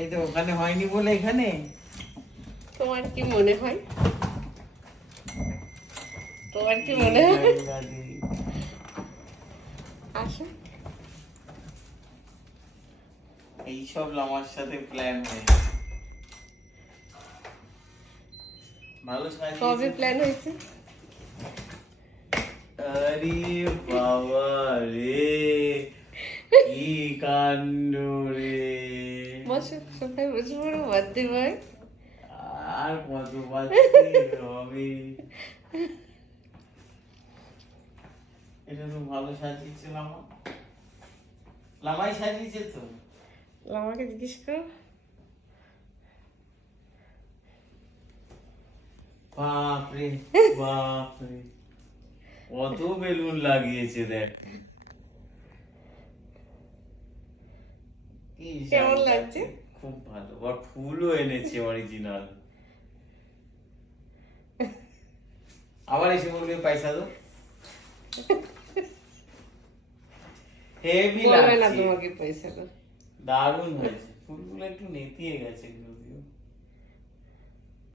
এই তো ওখানে হয়নি বলে এখানে। তোমার কি মনে হয়? তোমার কি মনে হয়? আসো। এইসব আমার সাথে প্ল্যান হয়। ভালো কবে প্ল্যান হয়েছে? আরে বাবা রে, কি কাণ্ড রে। বসো, সবাই বসে পড়ো, বার্থডে বয়। আর কত বাচ্চা হবে? এটা তো ভালো সাজিয়েছে লামা। লামাই সাজিয়েছে তো। আমাকে জিজ্ঞেস করো। বাপরে বাপরে, কত বেলুন লাগিয়েছে দেখ। কি কেমন লাগছে? খুব ভালো, আর ফুলও এনেছে অরিজিনাল। আবার এসে বলবে পয়সা দাও। হেভি বলবে না লাগছে, তোমাকে পয়সা দাও। দারুণ হয়েছে। ফুলগুলো একটু নেতিয়ে গেছে যদিও।